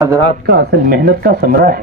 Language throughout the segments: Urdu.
حضرات کا اصل محنت کا ثمرہ ہے.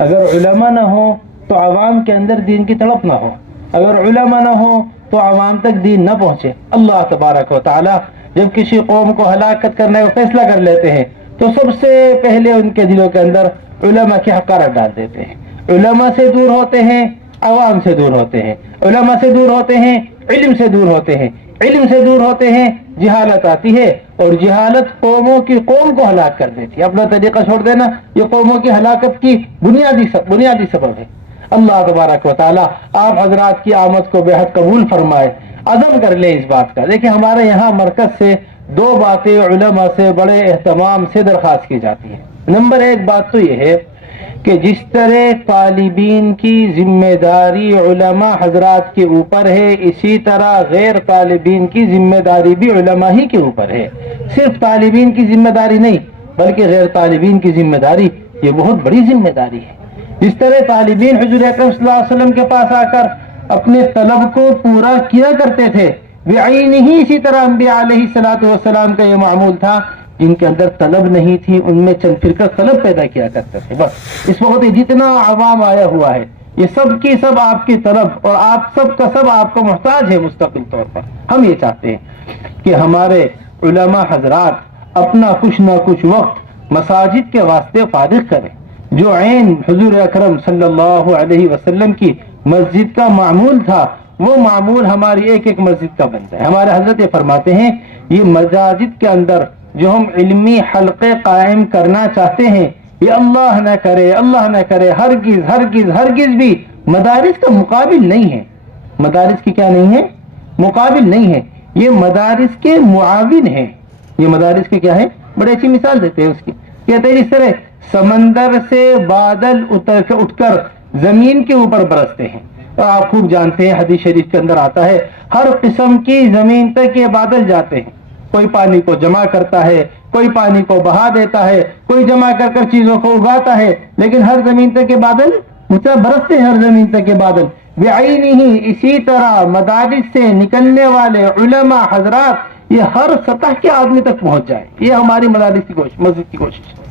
اگر علماء نہ ہو تو عوام کے اندر دین کی تڑپ نہ ہو. اگر علماء نہ ہو تو عوام تک دین نہ پہنچے. اللہ تبارک و تعالی جب کسی قوم کو ہلاکت کرنے کا فیصلہ کر لیتے ہیں تو سب سے پہلے ان کے دلوں کے اندر علماء کی حقارت ڈال دیتے ہیں. علماء سے دور ہوتے ہیں، عوام سے دور ہوتے ہیں. علماء سے دور ہوتے ہیں، علم سے دور ہوتے ہیں. علم سے دور ہوتے ہیں، جہالت آتی ہے اور جہالت قوموں کی قوم کو ہلاک کر دیتی ہے. اپنا طریقہ چھوڑ دینا یہ قوموں کی ہلاکت کی بنیادی سبب ہے. اللہ تبارک و تعالیٰ آپ حضرات کی آمد کو بے حد قبول فرمائے. عزم کر لیں اس بات کا. دیکھیں ہمارے یہاں مرکز سے دو باتیں علماء سے بڑے اہتمام سے درخواست کی جاتی ہیں. نمبر ایک بات تو یہ ہے کہ جس طرح طالبین کی ذمہ داری علماء حضرات کے اوپر ہے، اسی طرح غیر طالبین کی ذمہ داری بھی علماء ہی کے اوپر ہے. صرف طالبین کی ذمہ داری نہیں بلکہ غیر طالبین کی ذمہ داری یہ بہت بڑی ذمہ داری ہے. جس طرح طالبین حضور اکرم صلی اللہ علیہ وسلم کے پاس آ کر اپنے طلب کو پورا کیا کرتے تھے، بعینہ ہی اسی طرح انبیاء علیہ الصلوۃ والسلام کا یہ معمول تھا. جن کے اندر طلب نہیں تھی ان میں چند فرقہ طلب پیدا کیا کرتے تھے. بس اس وقت جتنا عوام آیا ہوا ہے یہ سب کی سب آپ کی طرف اور آپ سب کا سب آپ کو محتاج ہے مستقل طور پر. ہم یہ چاہتے ہیں کہ ہمارے علماء حضرات اپنا کچھ نہ کچھ وقت مساجد کے واسطے فارغ کریں. جو عین حضور اکرم صلی اللہ علیہ وسلم کی مسجد کا معمول تھا وہ معمول ہماری ایک ایک مسجد کا بن جائے. ہمارے حضرت یہ فرماتے ہیں یہ مساجد کے اندر جو ہم علمی حلقے قائم کرنا چاہتے ہیں یہ اللہ نہ کرے ہرگز بھی مدارس کا مقابل نہیں ہے. مدارس کی کیا نہیں ہے؟ مقابل نہیں ہے. یہ مدارس کے معاون ہیں. یہ مدارس کے کیا ہے؟ بڑی اچھی مثال دیتے ہیں اس کی. کہتے ہیں جس طرح سمندر سے بادل اٹھ کر زمین کے اوپر برستے ہیں اور آپ خوب جانتے ہیں حدیث شریف کے اندر آتا ہے ہر قسم کی زمین تک یہ بادل جاتے ہیں. کوئی پانی کو جمع کرتا ہے، کوئی پانی کو بہا دیتا ہے، کوئی جمع کر کر چیزوں کو اگاتا ہے، لیکن ہر زمین تک کے بادل برستے ہیں. ہر زمین تک کے بادل بعینہ ہی اسی طرح مدارس سے نکلنے والے علماء حضرات یہ ہر سطح کے آدمی تک پہنچ جائے. یہ ہماری مدارس کی کوشش، مسجد کی کوشش ہے.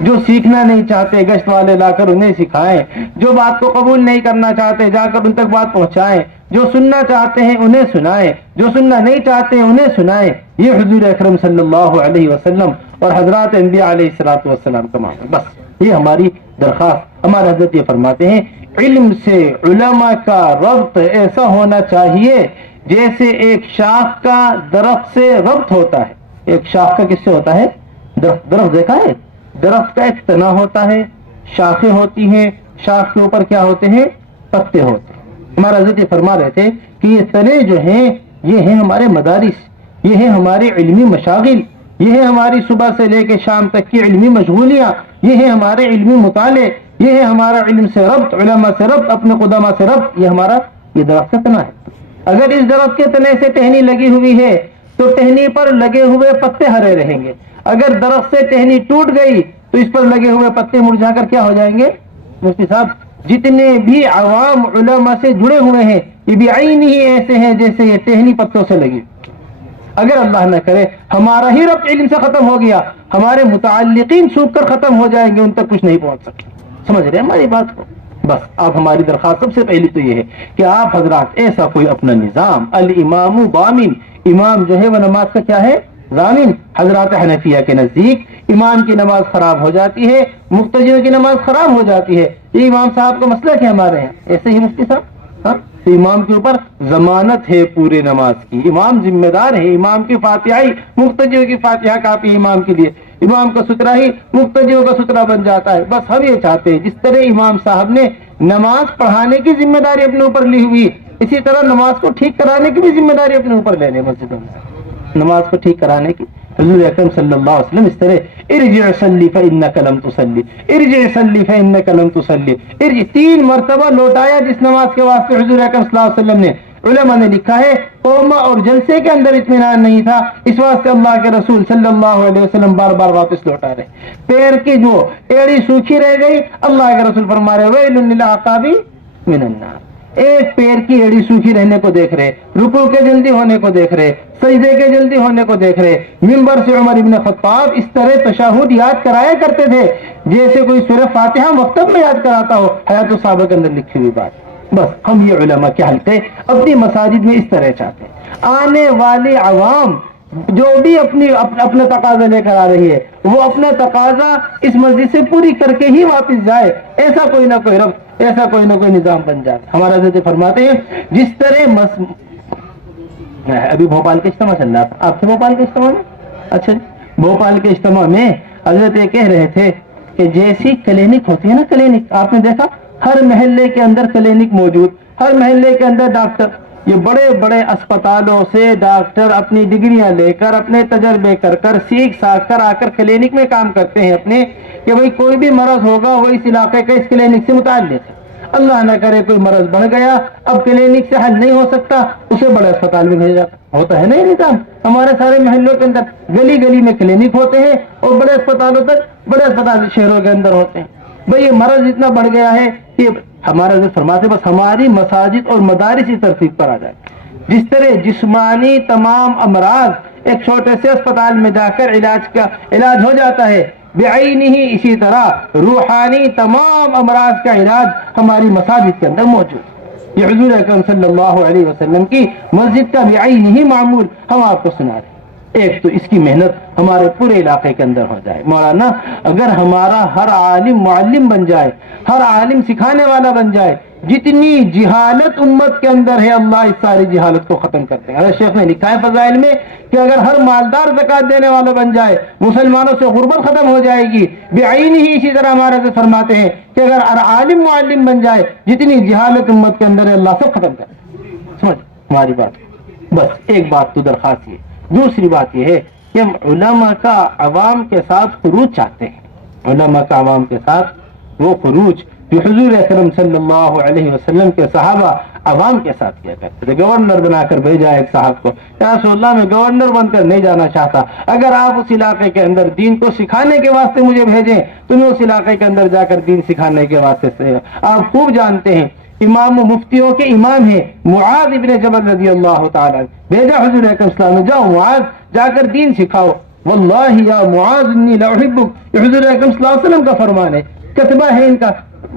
جو سیکھنا نہیں چاہتے گشت والے لا کر انہیں سکھائیں. جو بات کو قبول نہیں کرنا چاہتے جا کر ان تک بات پہنچائیں. جو سننا چاہتے ہیں انہیں سنائیں، جو سننا نہیں چاہتے ہیں انہیں سنائیں. یہ حضور اکرم صلی اللہ علیہ وسلم اور حضرات انبیاء علیہ الصلوۃ والسلام کا معاملہ. بس یہ ہماری درخواست. ہمارے حضرت یہ فرماتے ہیں علم سے علماء کا ربط ایسا ہونا چاہیے جیسے ایک شاخ کا درخت سے ربط ہوتا ہے. ایک شاخ کا کس سے ہوتا ہے؟ درخت دیکھا ہے؟ درخت کا ایک تنا ہوتا ہے، شاخیں ہوتی ہیں، شاخ کے اوپر کیا ہوتے ہیں؟ پتے ہوتے ہیں. ہمارا حضرت یہ فرما رہے تھے کہ یہ تنے جو ہیں یہ ہیں ہمارے مدارس، یہ ہیں ہمارے علمی مشاغل، یہ ہیں ہماری صبح سے لے کے شام تک کی علمی مشغولیاں، یہ ہیں ہمارے علمی مطالعے، یہ ہے ہمارا علم سے ربط، علماء سے ربط، اپنے قدماء سے ربط. یہ ہمارا یہ درخت کا تنا ہے. اگر اس درخت کے تنے سے ٹہنی لگی ہوئی ہے تو ٹہنی پر لگے ہوئے پتے ہرے رہیں گے. اگر درخت سے ٹہنی ٹوٹ گئی تو اس پر لگے ہوئے پتے مرجھا کر کیا ہو جائیں گے؟ مفتی صاحب جتنے بھی عوام علماء سے جڑے ہوئے ہیں یہ بھی عین ہی ایسے ہیں جیسے یہ ٹہنی پتوں سے لگی. اگر اللہ نہ کرے ہمارا ہی ربط علم سے ختم ہو گیا، ہمارے متعلقین سوکھ کر ختم ہو جائیں گے، ان تک کچھ نہیں پہنچ سکتے. سمجھ رہے ہیں ہماری بات کو؟ بس آپ ہماری درخواست سب سے پہلی تو یہ ہے کہ آپ حضرات ایسا کوئی اپنا نظام، الامام ضامن، امام جو ہے وہ نماز کا کیا ہے؟ ضامن. حضرات حنفیہ کے نزدیک امام کی نماز خراب ہو جاتی ہے، مقتدیوں کی نماز خراب ہو جاتی ہے. یہ امام صاحب کا مسئلہ کیا ہمارے ہیں ایسے ہی مفتی صاحب. ہاں تو امام کے اوپر ضمانت ہے پورے نماز کی. امام ذمہ دار ہے. امام کی فاتحہ ہی مقتدیوں کی فاتحہ کافی امام کے لیے. امام کا سترہ ہی مقتدیوں کا سترہ بن جاتا ہے. بس ہم یہ چاہتے ہیں جس طرح امام صاحب نے نماز پڑھانے کی ذمہ داری اپنے اوپر لی ہوئی اسی طرح نماز کو ٹھیک کرانے کی بھی ذمہ داری اپنے اوپر لے لیں. مسجدوں میں نماز کو ٹھیک کرانے کی حضور اکرم صلی اللہ علیہ وسلم اس طرح ارجع صلی فانک لم تصلی، ارجع صلی فانک لم تصلی، ارجع 3 مرتبہ لوٹایا جس نماز کے واسطے حضور اکرم صلی اللہ علیہ وسلم نے. علماء نے لکھا ہے قوما اور جلسے کے اندر اطمینان نہیں تھا، اس واسطے اللہ کے رسول صلی اللہ علیہ وسلم بار بار واپس لوٹا رہے. پیر کی جو ایڑی سوکھی رہ گئی اللہ کے رسول فرما رہے ویل للعقاب من النار. ایک پیر کی ایڑی سوکھی رہنے کو دیکھ رہے, رکوع کے جلدی ہونے کو دیکھ رہے, سجدے کے جلدی ہونے کو دیکھ رہے. منبر سے عمر ابن خطاب اس طرح تشہد یاد کرایا کرتے تھے جیسے کوئی سورہ فاتحہ مکتب میں یاد کراتا ہو. حیات الصحابہ کے اندر لکھی ہوئی بات. بس ہم یہ علماء کے حلقے اپنی مساجد میں اس طرح چاہتے ہیں. آنے والے عوام جو بھی اپنا تقاضا لے کر آ رہی ہے وہ اپنا تقاضا اس مسجد سے پوری کر کے ہی واپس جائے. ایسا کوئی نہ کوئی رب, ایسا کوئی نہ کوئی نظام بن جائے. ہمارا حضرت فرماتے ہیں جس طرح ابھی بھوپال کے اجتماع چل رہا تھا, آپ تھے بھوپال کے اجتماع میں؟ اچھا, بھوپال کے اجتماع میں حضرت یہ کہہ رہے تھے کہ جیسی کلینک ہوتی ہے نا, کلینک آپ نے دیکھا ہر محلے کے اندر کلینک موجود, ہر محلے کے اندر ڈاکٹر. یہ بڑے بڑے اسپتالوں سے ڈاکٹر اپنی ڈگریاں لے کر, اپنے تجربے کر کر, سیکھ ساکھ کر آ کر کلینک میں کام کرتے ہیں اپنے, کہ بھئی کوئی بھی مرض ہوگا وہ اس علاقے کا اس کلینک سے متعلق ہے. اللہ نہ کرے کوئی مرض بڑھ گیا, اب کلینک سے حل نہیں ہو سکتا, اسے بڑے اسپتال میں بھیجا جاتا. ہوتا ہے نا یہ نظام ہمارے سارے محلوں کے اندر, گلی گلی میں کلینک ہوتے ہیں اور بڑے اسپتالوں تک, بڑے اسپتال شہروں کے اندر ہوتے ہیں. بھئی یہ مرض اتنا بڑھ گیا ہے کہ ہمارا حضرت فرماتے بس ہماری مساجد اور مدارس کی ترتیب پر آ جائے. جس طرح جسمانی تمام امراض ایک چھوٹے سے اسپتال میں جا کر علاج ہو جاتا ہے, بعینہ ہی اسی طرح روحانی تمام امراض کا علاج ہماری مساجد کے اندر موجود. یہ حضور اکرم صلی اللہ علیہ وسلم کی مسجد کا بعینہ ہی معمول ہم آپ کو سنا رہے ہیں. ایک تو اس کی محنت ہمارے پورے علاقے کے اندر ہو جائے. مولانا اگر ہمارا ہر عالم معلم بن جائے, ہر عالم سکھانے والا بن جائے, جتنی جہالت امت کے اندر ہے اللہ اس ساری جہالت کو ختم کرتے ہیں. حضرت شیخ نے لکھا ہے فضائل میں کہ اگر ہر مالدار زکات دینے والا بن جائے مسلمانوں سے غربت ختم ہو جائے گی. بعین ہی اسی طرح ہمارے حضرت فرماتے ہیں کہ اگر ہر عالم معلم بن جائے جتنی جہالت امت کے اندر ہے اللہ سب ختم کرے. سمجھ ہماری بات. بس ایک بات تو درخواست ہے. دوسری بات یہ ہے کہ ہم علماء کا عوام کے ساتھ خروج چاہتے ہیں. علماء کا عوام کے ساتھ وہ خروج جو حضور اکرم صلی اللہ علیہ وسلم کے صحابہ عوام کے ساتھ کیا کرتے تھے. گورنر بنا کر بھیجا ایک صاحب کو, یا رسول اللہ میں گورنر بن کر نہیں جانا چاہتا, اگر آپ اس علاقے کے اندر دین کو سکھانے کے واسطے مجھے بھیجیں تو میں اس علاقے کے اندر جا کر دین سکھانے کے واسطے سے. آپ خوب جانتے ہیں امام و مفتیوں کے امام ہیں معاذ ابن جبل رضی اللہ تعالیٰ, بھیجا حضور اکرم صلی اللہ علیہ وسلم, جاؤ معاذ جا کر دین سکھاؤ. واللہ یا معاذ انی لاحبک, یہ حضور اکرم صلی اللہ علیہ وسلم کا فرمان ہے. کتبہ ہے ان کا,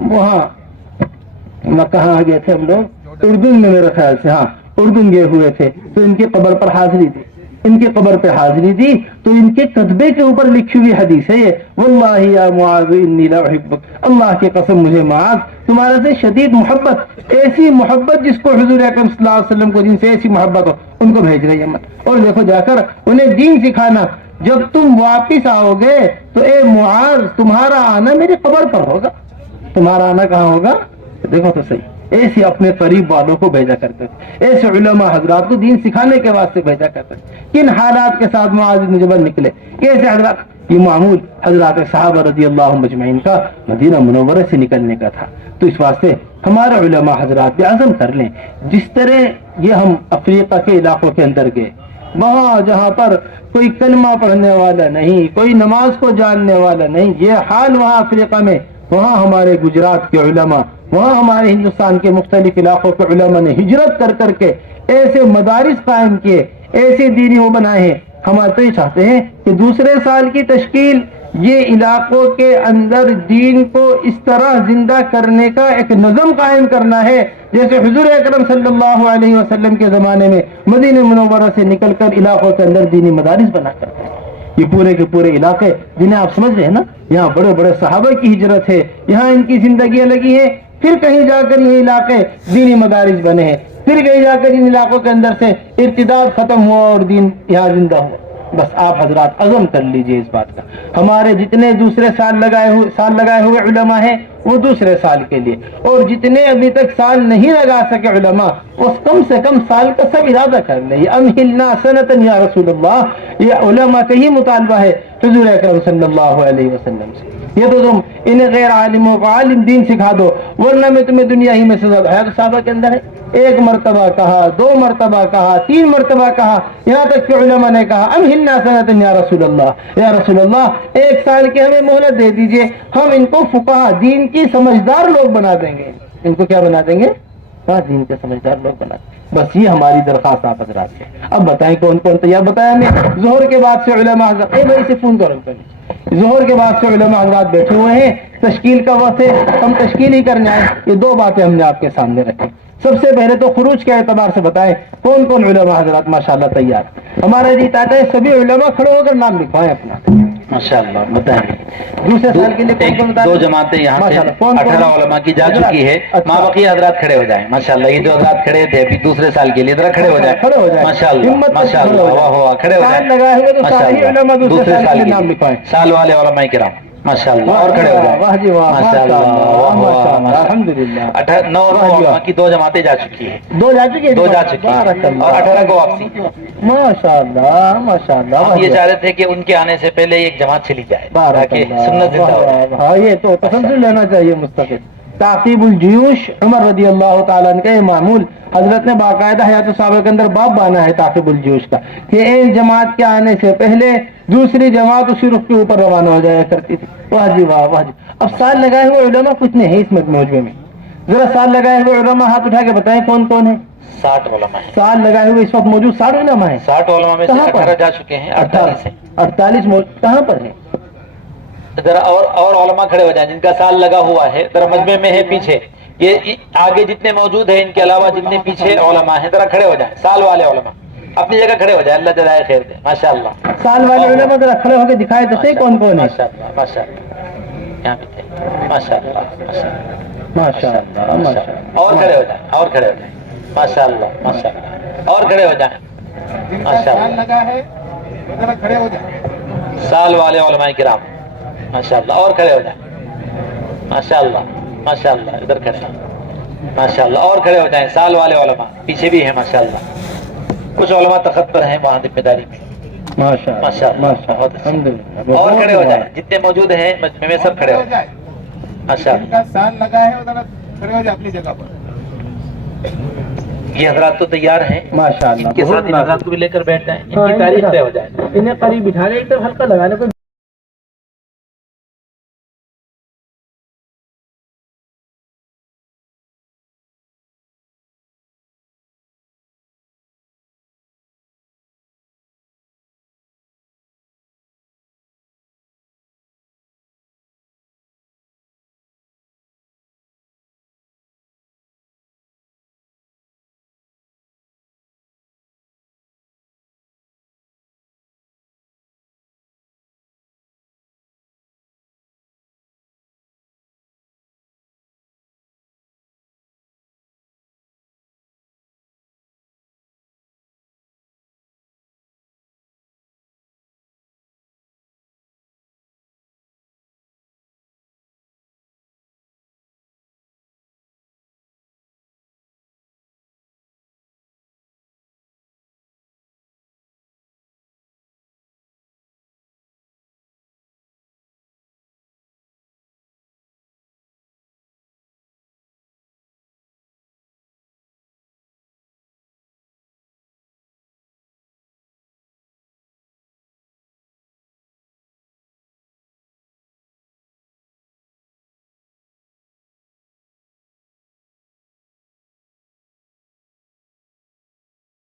وہاں کہاں گئے تھے ہم لوگ, اردن میں میرے خیال سے, ہاں اردن گئے ہوئے تھے تو ان کی قبر پر حاضری دی, ان کی قبر پہ حاضری دی تو ان کے کتبے کے اوپر لکھی ہوئی حدیث ہے یہ, واللہ یا معاذ انی لاحبک, اللہ کی قسم مجھے معاذ تمہارے سے شدید محبت, ایسی محبت جس کو حضور اکرم صلی اللہ علیہ وسلم کو جن سے ایسی محبت ہو ان کو بھیج رہے ہیں. اور دیکھو جا کر انہیں دین سکھانا. جب تم واپس آؤ گے تو اے معاذ تمہارا آنا میری قبر پر ہوگا. تمہارا آنا کہاں ہوگا؟ دیکھو تو صحیح. ایسے اپنے قریب والوں کو بھیجا کرتے تھے, ایسے علماء حضرات کو دین سکھانے کے واسطے بھیجا کرتے تھے. کن حالات کے ساتھ معاذ بن جبل نکلے, کیسے حضرات, یہ معمول حضرات صحابہ رضی اللہ مجمعین کا مدینہ منورہ سے نکلنے کا تھا. تو اس واسطے ہمارے علماء حضرات بھی عزم کر لیں, جس طرح یہ ہم افریقہ کے علاقوں کے اندر گئے, وہاں جہاں پر کوئی کلمہ پڑھنے والا نہیں, کوئی نماز کو جاننے والا نہیں, یہ حال وہاں افریقہ میں, وہاں ہمارے گجرات کے علماء, وہاں ہمارے ہندوستان کے مختلف علاقوں کے علماء نے ہجرت کر کر کے ایسے مدارس قائم کیے, ایسے دینی وہ بنائے ہیں. ہم تو یہ چاہتے ہیں کہ دوسرے سال کی تشکیل یہ علاقوں کے اندر دین کو اس طرح زندہ کرنے کا ایک نظم قائم کرنا ہے جیسے حضور اکرم صلی اللہ علیہ وسلم کے زمانے میں مدینہ منورہ سے نکل کر علاقوں کے اندر دینی مدارس بنا کرتے ہیں. یہ پورے کے پورے علاقے جنہیں آپ سمجھ رہے ہیں نا, یہاں بڑے بڑے صحابہ کی ہجرت ہے, یہاں ان کی زندگیاں لگی ہیں, پھر کہیں جا کر یہ علاقے دینی مدارس بنے ہیں, پھر کہیں جا کر ان علاقوں کے اندر سے ارتداد ختم ہوا اور دین یہاں زندہ ہوا. بس آپ حضرات عزم کر لیجئے اس بات کا. ہمارے جتنے دوسرے سال لگائے ہوئے علماء ہیں وہ دوسرے سال کے لیے, اور جتنے ابھی تک سال نہیں لگا سکے علماء اس کم سے کم سال کا سب ارادہ کر لیں. امہلنا سنتا یا رسول اللہ, یہ علماء کا ہی مطالبہ ہے حضور اکرم صلی اللہ علیہ وسلم سے. یہ تو تم انہیں غیر عالموں کو عالم دین سکھا دو, ورنہ میں تمہیں دنیا ہی میں سزا. ہے تو صحابہ کے اندر ہے, ایک مرتبہ کہا, دو مرتبہ کہا, تین مرتبہ کہا, یہاں تک کہ علماء نے کہا امہلنا سنتا یا رسول اللہ, یا رسول اللہ ایک سال کی ہمیں مہلت دے دیجئے, ہم ان کو فقہا دین کی سمجھدار لوگ بنا دیں گے. ان کو کیا بنا دیں گے؟ کہاں دین کے سمجھدار لوگ بناتے. بس یہ ہماری درخواست آپ حضرات ہے. اب بتائیں کون کون تیار. بتایا ہمیں ظہر کے بعد سے علماء حضرات بھائی سے فون کرو پہلے. ظہر کے بعد سے علماء حضرات بیٹھے ہوئے ہیں. تشکیل کا وقت ہے, ہم تشکیل ہی کرنے آئے. یہ دو باتیں ہم نے آپ کے سامنے رکھی. سب سے پہلے تو خروج کے اعتبار سے بتائیں کون کون علماء حضرات ماشاءاللہ تیار. ہمارا جی چاہتا ہے سبھی علماء کھڑے ہو کر نام لکھوائیں اپنا ماشاءاللہ. بتائیں دوسرے سال کے لیے کون کون بتا دو جماعتیں یہاں سے 18 علماء کی جا چکی ہے. ماں بقیہ حضرات کھڑے ہو جائیں ماشاءاللہ. یہ جو حضرات کھڑے تھے ابھی دوسرے سال کے لیے ذرا کھڑے ہو جائیں. کھڑے ہو جائیں ماشاءاللہ ماشاءاللہ. واہ واہ, کھڑے ہو جائیں لگائے ہوئے تو سارے ہی علماء ماشاءاللہ. دوسرے دوسرے سال کے سال نام کے لکھوائیں. سال والے علماء کرام ماشاءاللہ. اور کھڑے ہو جائیں. واہ جی واہ ماشاءاللہ. واہ واہ, الحمدللہ. 9 علماء کی 2 جماعتیں جا چکی ہے. 2 جا چکی ہے. 2 جا چکی ہے اور 18 کو واپسی. ماشاءاللہ ماشاءاللہ. ہم یہ چاہ رہے تھے کہ ان کے آنے سے پہلے ایک جماعت چلی جائے تاکہ سنت زندہ ہو جائے. ہاں یہ تو تسلسل لینا چاہیے مستقل. تعقیب الجیوش عمر رضی اللہ تعالیٰ عنہ کا یہ معمول حضرت نے باقاعدہ حیات الصحابہ کے اندر باب بانا ہے تعقیب الجیوش کا کہ ایک جماعت کے آنے سے پہلے دوسری جماعت اسی رخ کے اوپر روانہ ہو جایا کرتی تھی. واہ جی واہ واہ جی. اب سال لگائے ہوئے علماء کتنے ہیں اس مجموعے میں؟ ذرا سال لگائے ہوئے علماء ہاتھ اٹھا کے بتائیں کون کون ہیں؟ 60 علماء ہیں. سال لگائے ہوئے اس وقت موجود 60 علماء ہیں. 60 علماء میں سے 18 جا چکے ہیں. 48 کہاں پر ہیں؟ ذرا اور علماء کھڑے ہو جائیں جن کا سال لگا ہوا ہے. ذرا مجمع میں ہے پیچھے, یہ آگے جتنے موجود ہیں ان کے علاوہ جتنے پیچھے علماء ہیں ذرا کھڑے ہو جائیں. سال والے علماء اپنی جگہ کھڑے ہو جائیں. اللہ جزائے خیر دے. ماشاءاللہ. سال والے علماء ذرا کھڑے ہو کے دکھائے تو صحیح کون کون ہے. ماشاءاللہ ماشاءاللہ. یہاں بھی تھے. ماشاءاللہ ماشاءاللہ ماشاءاللہ. اور کھڑے ہو جائیں. اور کھڑے ہو جائیں. ماشاءاللہ ماشاءاللہ. اور کھڑے ہو جائیں. ماشاءاللہ. لگا ہے ذرا کھڑے ہو جائیں. سال والے علماء کرام ماشاءاللہ. اور کھڑے ہو جائیں. ماشاءاللہ ماشاءاللہ. ادھر کھڑے ماشاءاللہ. اور کھڑے ہو جائیں. سال والے علماء پیچھے بھی ہیں ماشاءاللہ. کچھ علماء تخت پر ہیں وہاں ذمہ داری میں. ماشاءاللہ. بہت اچھا. اور کھڑے ہو جائیں جتنے موجود ہیں مجمع میں سب کھڑے ہو جائیں. ماشاءاللہ. جن کا سال لگا ہے ذرا کھڑے ہو جائیں اپنی جگہ پر. یہ حضرات تو تیار ہیں ماشاءاللہ. ان کے ساتھ ان حضرات کو بھی لے کر بیٹھ جائیں. ان کی تاریخ طے ہو جائے. انہیں قریب بٹھا لے ایک طرف ہلکا لگانے کو